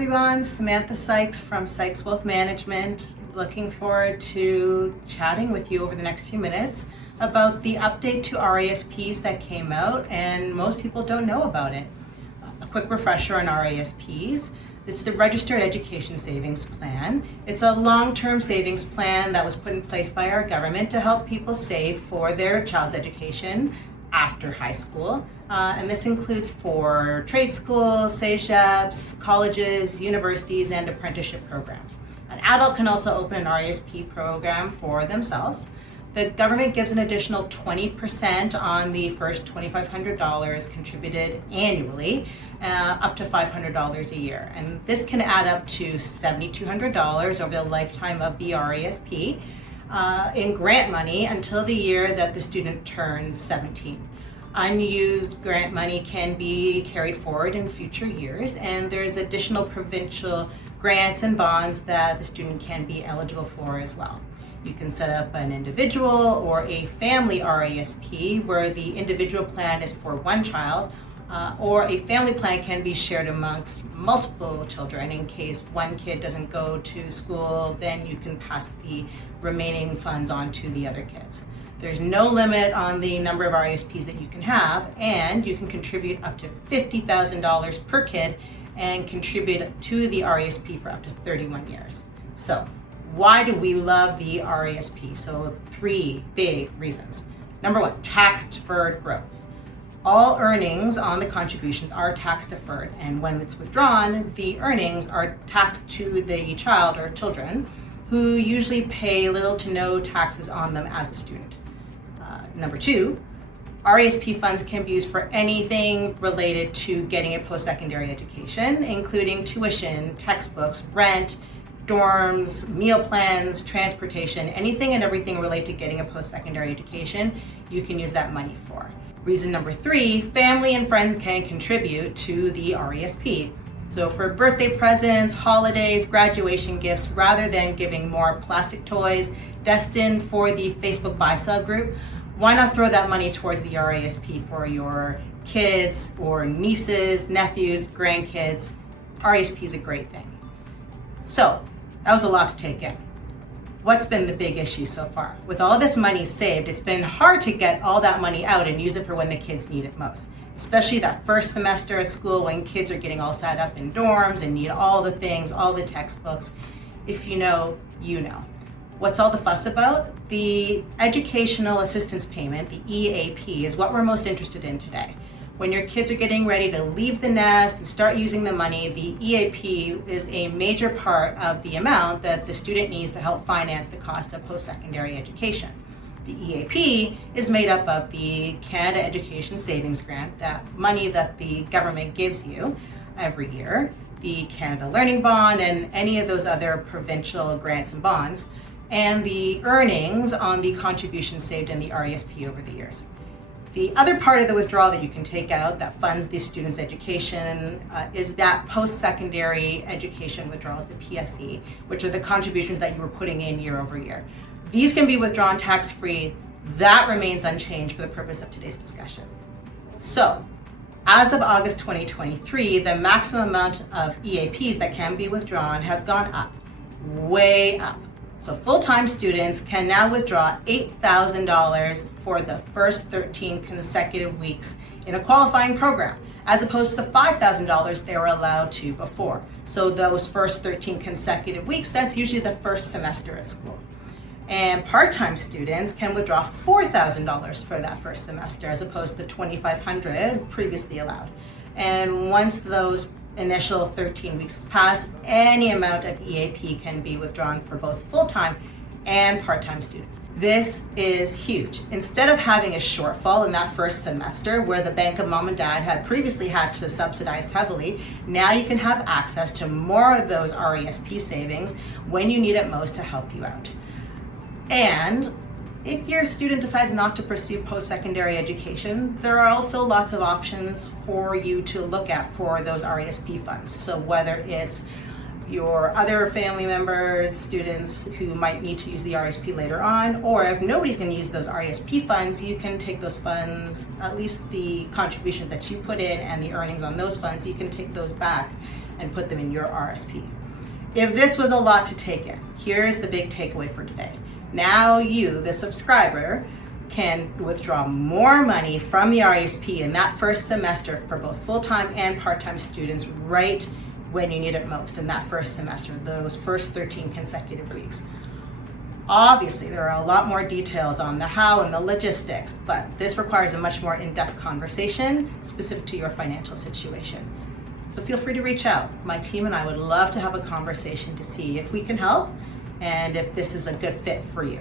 everyone, Samantha Sykes from Sykes Wealth Management. Looking forward to chatting with you over the next few minutes about the update to RESPs that came out, and most people don't know about it. A quick refresher on RESPs. It's the Registered Education Savings Plan. It's a long-term savings plan that was put in place by our government to help people save for their child's education after high school. And this includes for trade schools, CEGEPs, colleges, universities, and apprenticeship programs. An adult can also open an RESP program for themselves. The government gives an additional 20% on the first $2,500 contributed annually, up to $500 a year. And this can add up to $7,200 over the lifetime of the RESP in grant money until the year that the student turns 17. Unused grant money can be carried forward in future years, and there's additional provincial grants and bonds that the student can be eligible for as well. You can set up an individual or a family RESP where the individual plan is for one child, or a family plan can be shared amongst multiple children. In case one kid doesn't go to school, then you can pass the remaining funds on to the other kids. There's no limit on the number of RESPs that you can have, and you can contribute up to $50,000 per kid and contribute to the RESP for up to 31 years. So why do we love the RESP? So 3 big reasons. Number 1, tax-deferred growth. All earnings on the contributions are tax-deferred, and when it's withdrawn, the earnings are taxed to the child or children, who usually pay little to no taxes on them as a student. Number 2, RESP funds can be used for anything related to getting a post-secondary education, including tuition, textbooks, rent, dorms, meal plans, transportation, anything and everything related to getting a post-secondary education, you can use that money for. Reason number 3, family and friends can contribute to the RESP. So for birthday presents, holidays, graduation gifts, rather than giving more plastic toys destined for the Facebook buy-sell group, why not throw that money towards the RESP for your kids or nieces, nephews, grandkids? RESP is a great thing. So that was a lot to take in. What's been the big issue so far? With all this money saved, it's been hard to get all that money out and use it for when the kids need it most. Especially that first semester at school when kids are getting all set up in dorms and need all the things, all the textbooks. If you know, you know. What's all the fuss about? The Educational Assistance Payment, the EAP, is what we're most interested in today. When your kids are getting ready to leave the nest and start using the money, the EAP is a major part of the amount that the student needs to help finance the cost of post-secondary education. The EAP is made up of the Canada Education Savings Grant, that money that the government gives you every year, the Canada Learning Bond, and any of those other provincial grants and bonds, and the earnings on the contributions saved in the RESP over the years. The other part of the withdrawal that you can take out that funds the student's education is that post-secondary education withdrawals, the PSE, which are the contributions that you were putting in year over year. These can be withdrawn tax-free. That remains unchanged for the purpose of today's discussion. So, as of August 2023, the maximum amount of EAPs that can be withdrawn has gone up, way up. So full-time students can now withdraw $8,000 for the first 13 consecutive weeks in a qualifying program, as opposed to the $5,000 they were allowed to before. So those first 13 consecutive weeks, that's usually the first semester at school. And part-time students can withdraw $4,000 for that first semester, as opposed to the $2,500 previously allowed. And once those initial 13 weeks has passed, any amount of EAP can be withdrawn for both full-time and part-time students. This is huge. Instead of having a shortfall in that first semester where the bank of mom and dad had previously had to subsidize heavily, now you can have access to more of those RESP savings when you need it most to help you out. And if your student decides not to pursue post-secondary education, there are also lots of options for you to look at for those RESP funds. So whether it's your other family members, students who might need to use the RESP later on, or if nobody's going to use those RESP funds, you can take those funds, at least the contribution that you put in and the earnings on those funds, you can take those back and put them in your RSP. If this was a lot to take in, here's the big takeaway for today. Now you, the subscriber, can withdraw more money from the RESP in that first semester for both full-time and part-time students right when you need it most, in that first semester, those first 13 consecutive weeks. Obviously, there are a lot more details on the how and the logistics, but this requires a much more in-depth conversation specific to your financial situation. So feel free to reach out. My team and I would love to have a conversation to see if we can help and if this is a good fit for you.